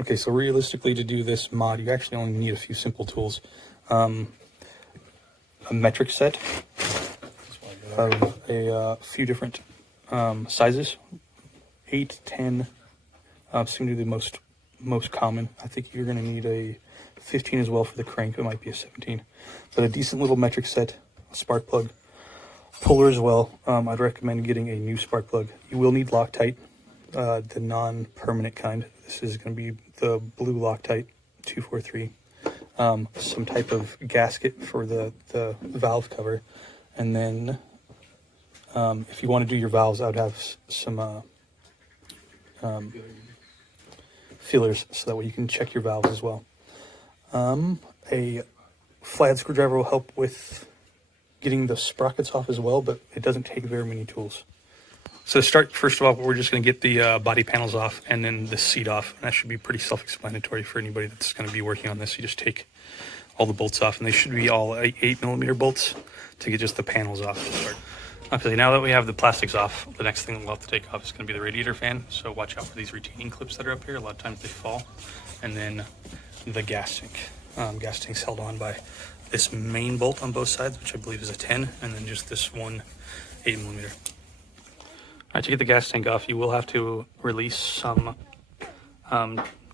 Okay, so realistically, to do this mod, you actually only need a few simple tools. A metric set of a few different sizes, 8, 10, seem to be the most common. I think you're going to need a 15 as well for the crank. It might be a 17, but a decent little metric set, a spark plug, puller as well. I'd recommend getting a new spark plug. You will need Loctite, the non-permanent kind. This is going to be the blue Loctite 243. Some type of gasket for the valve cover, and then if you want to do your valves, I would have some feelers, so that way you can check your valves as well. A flathead screwdriver will help with getting the sprockets off as well, but it doesn't take very many tools. So to start, first of all, we're just going to get the body panels off and then the seat off. And that should be pretty self-explanatory for anybody that's going to be working on this. You just take all the bolts off, and they should be all 8mm bolts to get just the panels off to start. Okay, now that we have the plastics off, the next thing we'll have to take off is going to be the radiator fan. So watch out for these retaining clips that are up here. A lot of times they fall. And then the gas tank. Gas tank's held on by this main bolt on both sides, which I believe is a 10, and then just this one 8mm. All right, to get the gas tank off, you will have to release some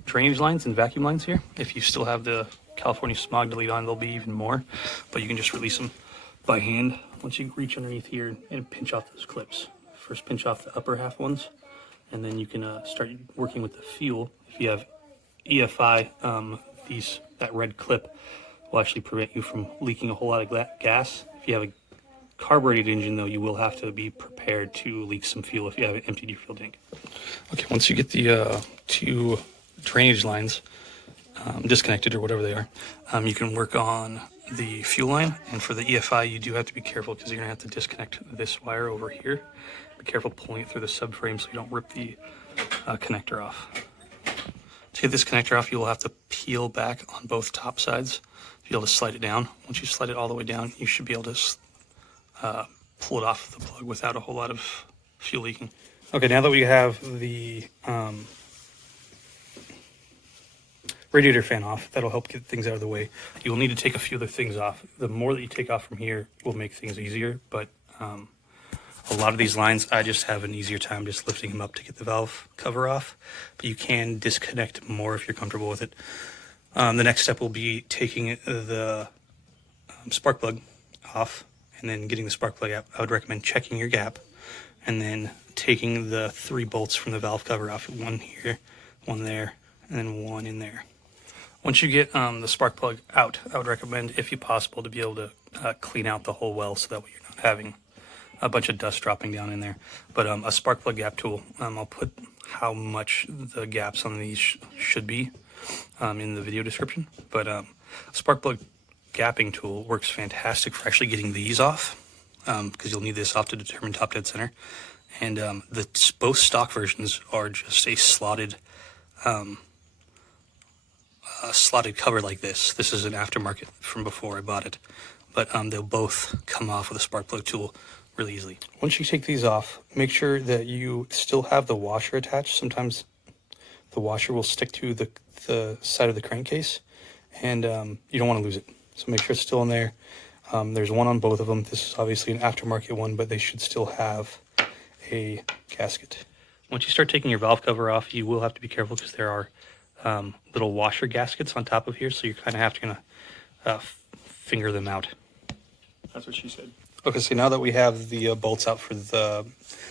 drainage lines and vacuum lines here. If you still have the California smog delete on, there'll be even more, but you can just release them by hand once you reach underneath here and pinch off those clips. First pinch off the upper half ones, and then you can start working with the fuel. If you have EFI, that red clip will actually prevent you from leaking a whole lot of gas. If you have a carbureted engine, though, you will have to be prepared to leak some fuel if you haven't emptied your fuel tank. Okay, once you get the two drainage lines disconnected, or whatever they are, you can work on the fuel line. And for the EFI, you do have to be careful, because you're going to have to disconnect this wire over here. Be careful pulling it through the subframe so you don't rip the connector off. To get this connector off, you will have to peel back on both top sides to be able to slide it down. Once you slide it all the way down, you should be able to pull it off the plug without a whole lot of fuel leaking. Okay, now that we have the radiator fan off, that'll help get things out of the way. You will need to take a few other things off. The more that you take off from here will make things easier, but a lot of these lines, I just have an easier time just lifting them up to get the valve cover off, but you can disconnect more if you're comfortable with it. The next step will be taking the spark plug off and then getting the spark plug out. I would recommend checking your gap and then taking the 3 bolts from the valve cover off, one here, one there, and then one in there. Once you get the spark plug out, I would recommend, if you possible, to be able to clean out the whole well, so that way you're not having a bunch of dust dropping down in there. But a spark plug gap tool, I'll put how much the gaps on these should be in the video description. But a spark plug gapping tool works fantastic for actually getting these off, because you'll need this off to determine top dead center. And both stock versions are just a slotted cover like this. This is an aftermarket from before I bought it, but they'll both come off with a spark plug tool really easily. Once you take these off, make sure that you still have the washer attached. Sometimes the washer will stick to the side of the crankcase, and you don't want to lose it. So make sure it's still in there. There's one on both of them. This is obviously an aftermarket one, but they should still have a gasket. Once you start taking your valve cover off, you will have to be careful, because there are little washer gaskets on top of here, so you kind of have to finger them out. That's what she said. Okay, so now that we have the bolts out for the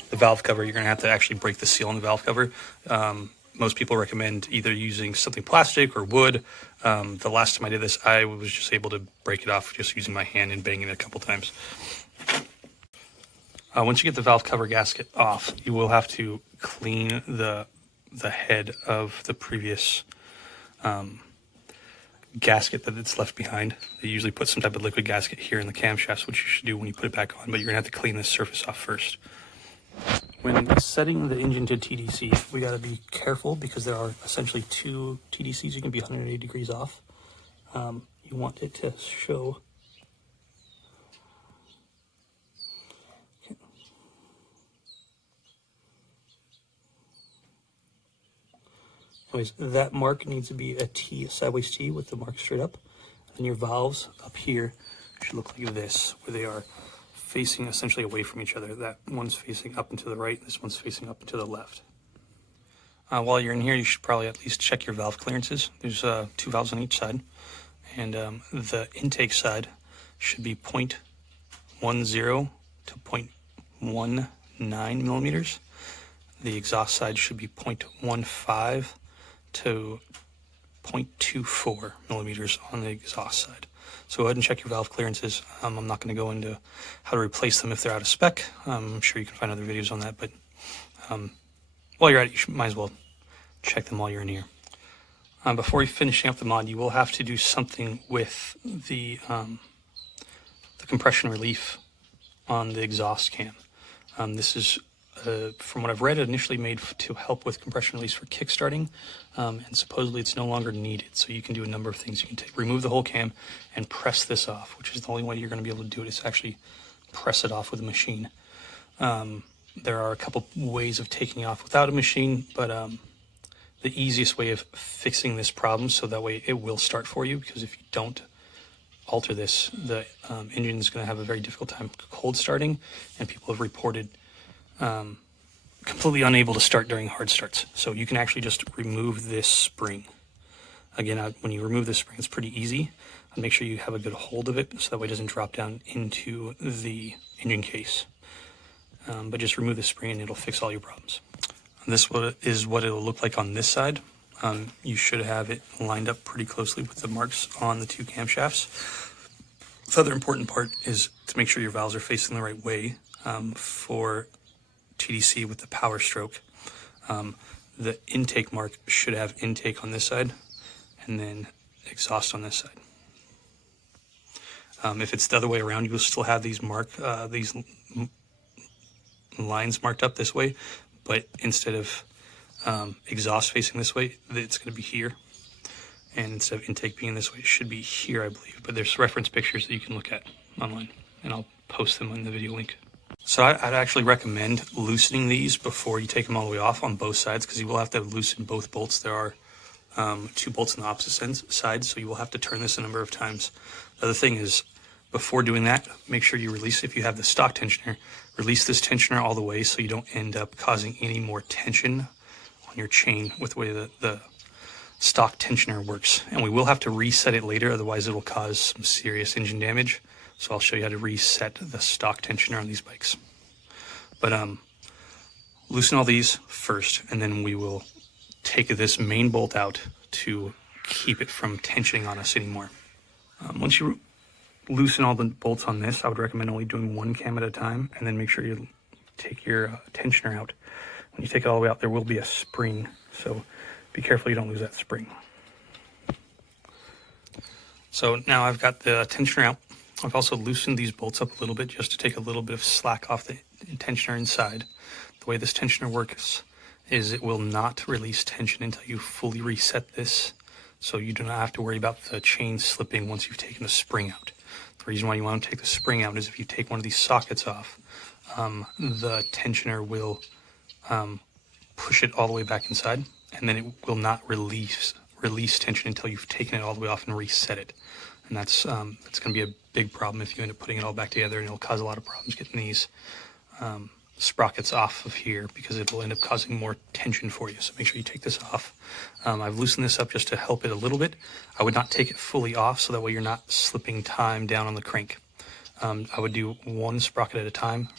valve cover, you're going to have to actually break the seal on the valve cover. Most people recommend either using something plastic or wood. The last time I did this, I was just able to break it off just using my hand and banging it a couple times. Once you get the valve cover gasket off, you will have to clean the head of the previous gasket that it's left behind. They usually put some type of liquid gasket here in the camshafts, which you should do when you put it back on, but you're gonna have to clean this surface off first. When setting the engine to TDC, we gotta be careful, because there are essentially 2 TDCs. You can be 180 degrees off. You want it to show. Anyways, that mark needs to be a T, a sideways T with the mark straight up. And your valves up here should look like this, where they are facing essentially away from each other. That one's facing up and to the right, this one's facing up and to the left. While you're in here, you should probably at least check your valve clearances. There's 2 valves on each side, and the intake side should be 0.10 to 0.19 millimeters. The exhaust side should be 0.15 to 0.24 millimeters on the exhaust side. So go ahead and check your valve clearances. I'm not going to go into how to replace them if they're out of spec. I'm sure you can find other videos on that, but while you're at it, you might as well check them while you're in here. Before you finishing up the mod, you will have to do something with the compression relief on the exhaust cam. This is, from what I've read, initially made to help with compression release for kickstarting, and supposedly it's no longer needed. So you can do a number of things. You can remove the whole cam and press this off, which is the only way you're going to be able to do it, is actually press it off with a machine. There are a couple ways of taking off without a machine, but the easiest way of fixing this problem, so that way it will start for you, because if you don't alter this, the engine is going to have a very difficult time cold starting, and people have reported completely unable to start during hard starts. So you can actually just remove this spring. Again, when you remove this spring, it's pretty easy. And make sure you have a good hold of it, so that way it doesn't drop down into the engine case. But just remove the spring and it'll fix all your problems. And this is what it'll look like on this side. You should have it lined up pretty closely with the marks on the 2 camshafts. The other important part is to make sure your valves are facing the right way for TDC with the power stroke. The intake mark should have intake on this side and then exhaust on this side. If it's the other way around, you'll still have these lines marked up this way, but instead of exhaust facing this way, it's going to be here, and instead of intake being this way, it should be here, I believe. But there's reference pictures that you can look at online, and I'll post them in the video link. So I'd actually recommend loosening these before you take them all the way off on both sides, because you will have to loosen both bolts. There are 2 bolts on the opposite side, so you will have to turn this a number of times. The other thing is, before doing that, make sure you release, if you have the stock tensioner, release this tensioner all the way so you don't end up causing any more tension on your chain with the way the stock tensioner works. And we will have to reset it later, otherwise it will cause some serious engine damage. So I'll show you how to reset the stock tensioner on these bikes. But loosen all these first, and then we will take this main bolt out to keep it from tensioning on us anymore. Once you loosen all the bolts on this, I would recommend only doing 1 cam at a time, and then make sure you take your tensioner out. When you take it all the way out, there will be a spring, so be careful you don't lose that spring. So now I've got the tensioner out. I've also loosened these bolts up a little bit just to take a little bit of slack off the tensioner inside. The way this tensioner works is it will not release tension until you fully reset this, so you do not have to worry about the chain slipping once you've taken the spring out. The reason why you want to take the spring out is if you take one of these sockets off, the tensioner will push it all the way back inside, and then it will not release tension until you've taken it all the way off and reset it. And that's going to be a big problem if you end up putting it all back together, and it'll cause a lot of problems getting these sprockets off of here, because it will end up causing more tension for you. So make sure you take this off. I've loosened this up just to help it a little bit. I would not take it fully off, so that way you're not slipping time down on the crank. I would do 1 sprocket at a time,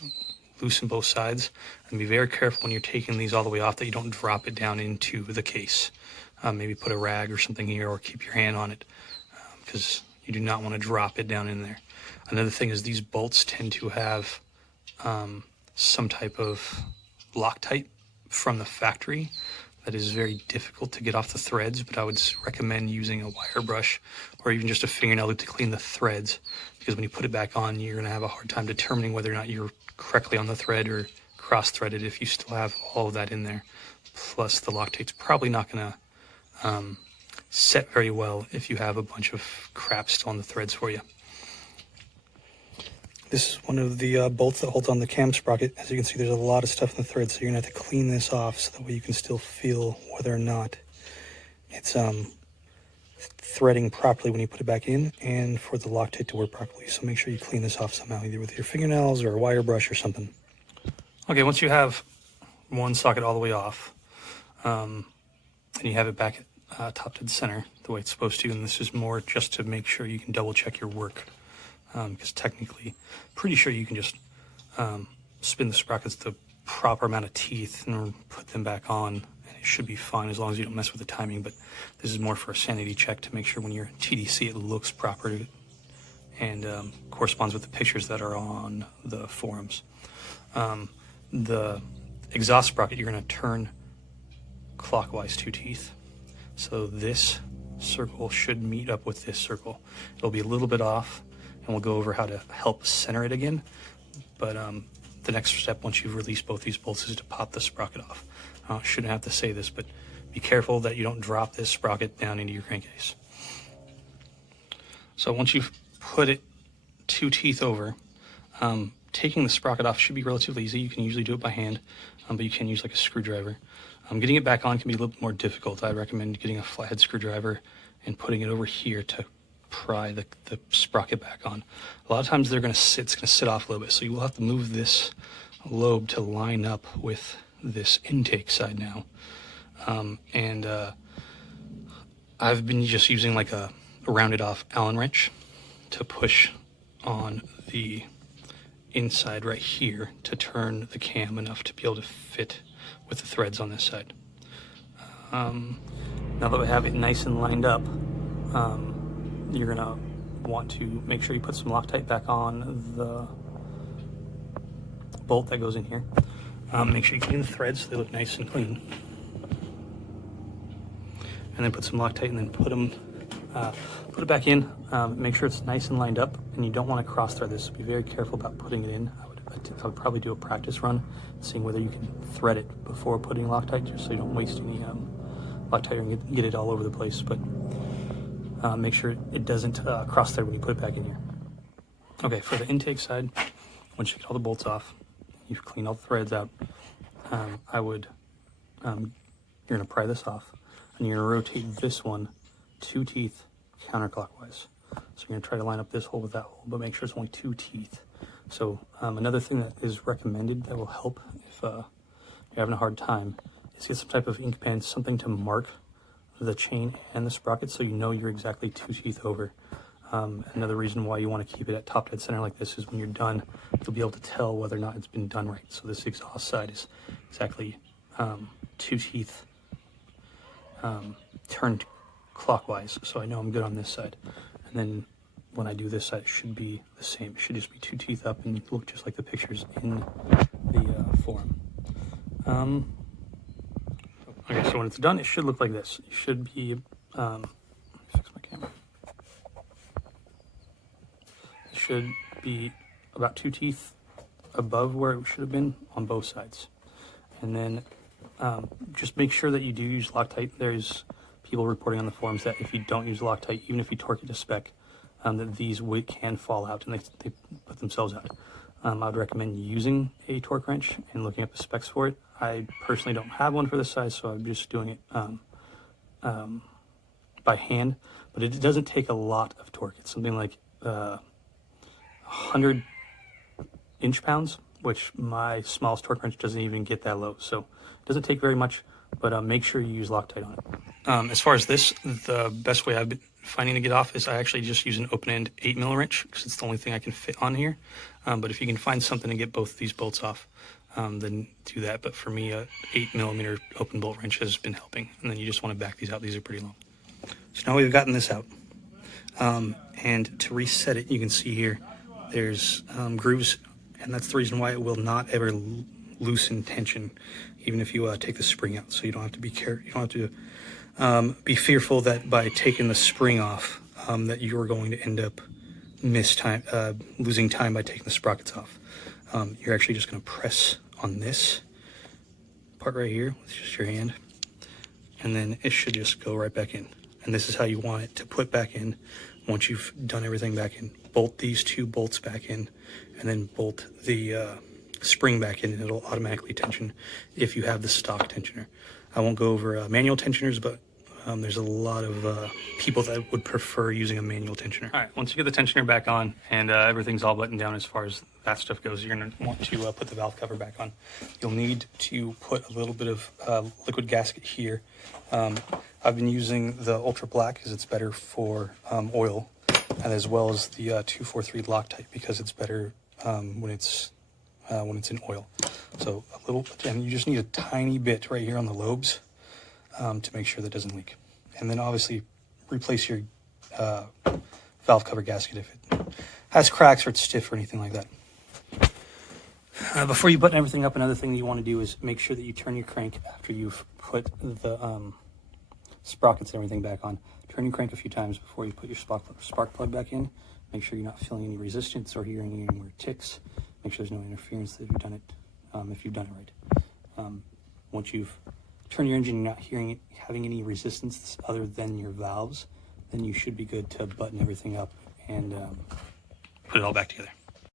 loosen both sides, and be very careful when you're taking these all the way off that you don't drop it down into the case. Maybe put a rag or something here, or keep your hand on it, because you do not want to drop it down in there. Another thing is these bolts tend to have some type of Loctite from the factory that is very difficult to get off the threads, but I would recommend using a wire brush or even just a fingernail to clean the threads, because when you put it back on, you're going to have a hard time determining whether or not you're correctly on the thread or cross-threaded if you still have all of that in there. Plus, the Loctite's probably not going to set very well if you have a bunch of crap still on the threads for you. This is one of the bolts that holds on the cam sprocket. As you can see, there's a lot of stuff in the thread, so you're going to have to clean this off so that way you can still feel whether or not it's threading properly when you put it back in, and for the Loctite to work properly. So make sure you clean this off somehow, either with your fingernails or a wire brush or something. Okay, once you have one socket all the way off, and you have it back at top to the center the way it's supposed to, and this is more just to make sure you can double check your work, because technically, pretty sure you can just spin the sprockets the proper amount of teeth and put them back on, and it should be fine as long as you don't mess with the timing. But this is more for a sanity check to make sure when you're TDC it looks proper and corresponds with the pictures that are on the forums. The exhaust sprocket, you're going to turn clockwise 2 teeth, so this circle should meet up with this circle. It'll be a little bit off, and we'll go over how to help center it again. But the next step, once you've released both these bolts, is to pop the sprocket off. I shouldn't have to say this, but be careful that you don't drop this sprocket down into your crankcase. So once you've put it 2 teeth over, taking the sprocket off should be relatively easy. You can usually do it by hand, but you can use like a screwdriver. Getting it back on can be a little bit more difficult. I recommend getting a flathead screwdriver and putting it over here to pry the sprocket back on. A lot of times it's going to sit off a little bit, so you will have to move this lobe to line up with this intake side now. I've been just using like a rounded off Allen wrench to push on the inside right here to turn the cam enough to be able to fit with the threads on this side. Now that we have it nice and lined up, you're gonna want to make sure you put some Loctite back on the bolt that goes in here. Make sure you clean the threads so they look nice and clean. And then put some Loctite and then put it back in. Make sure it's nice and lined up, and you don't want to cross thread this. So be very careful about putting it in. I would probably do a practice run, seeing whether you can thread it before putting Loctite, just so you don't waste any Loctite and get it all over the place. But make sure it doesn't cross thread when you put it back in here. Okay, for the intake side, once you get all the bolts off, you've cleaned all the threads out, you're gonna pry this off, and you're gonna rotate this one 2 teeth counterclockwise. So you're gonna try to line up this hole with that hole, but make sure it's only 2 teeth. So another thing that is recommended that will help if you're having a hard time is get some type of ink pen, something to mark the chain and the sprocket so you know you're exactly 2 teeth over. Another reason why you want to keep it at top dead center like this is when you're done, you'll be able to tell whether or not it's been done right. So this exhaust side is exactly 2 teeth turned clockwise, so I know I'm good on this side. And then when I do this side, it should be the same. It should just be 2 teeth up and look just like the pictures in the forum. Okay, so when it's done, it should look like this. It should be, let me fix my camera. It should be about 2 teeth above where it should have been on both sides. And then just make sure that you do use Loctite. There's people reporting on the forums that if you don't use Loctite, even if you torque it to spec, that these can fall out and they put themselves out. I would recommend using a torque wrench and looking up the specs for it. I personally don't have one for this size, so I'm just doing it by hand, but it doesn't take a lot of torque. It's something like 100 inch-pounds, which my smallest torque wrench doesn't even get that low. So it doesn't take very much, but make sure you use Loctite on it. As far as this, the best way I've been finding to get off is I actually just use an open-end 8mm wrench because it's the only thing I can fit on here. But if you can find something to get both of these bolts off, then do that. But for me, a 8mm open bolt wrench has been helping. And then you just want to back these out. These are pretty long. So now we've gotten this out. And to reset it, you can see here, there's grooves, and that's the reason why it will not ever loosen tension, even if you take the spring out. So you don't have to be you don't have to be fearful that by taking the spring off, that you are going to end up losing time by taking the sprockets off. You're actually just going to press on this part right here with just your hand, and then it should just go right back in. And this is how you want it to put back in once you've done everything back in. Bolt these 2 bolts back in, and then bolt the spring back in, and it'll automatically tension if you have the stock tensioner. I won't go over manual tensioners, but There's a lot of people that would prefer using a manual tensioner. All right, once you get the tensioner back on and everything's all buttoned down as far as that stuff goes, you're going to want to put the valve cover back on. You'll need to put a little bit of liquid gasket here. I've been using the Ultra Black because it's better for oil, and as well as the 243 Loctite because it's better when it's in oil. So a little, and you just need a tiny bit right here on the lobes to make sure that doesn't leak. And then obviously replace your valve cover gasket if it has cracks or it's stiff or anything like that. Before you button everything up, another thing that you want to do is make sure that you turn your crank after you've put the sprockets and everything back on. Turn your crank a few times before you put your spark plug back in. Make sure you're not feeling any resistance or hearing anywhere ticks. Make sure there's no interference if you've done it right. Once you've turned your engine and not having any resistance other than your valves, then you should be good to button everything up and put it all back together.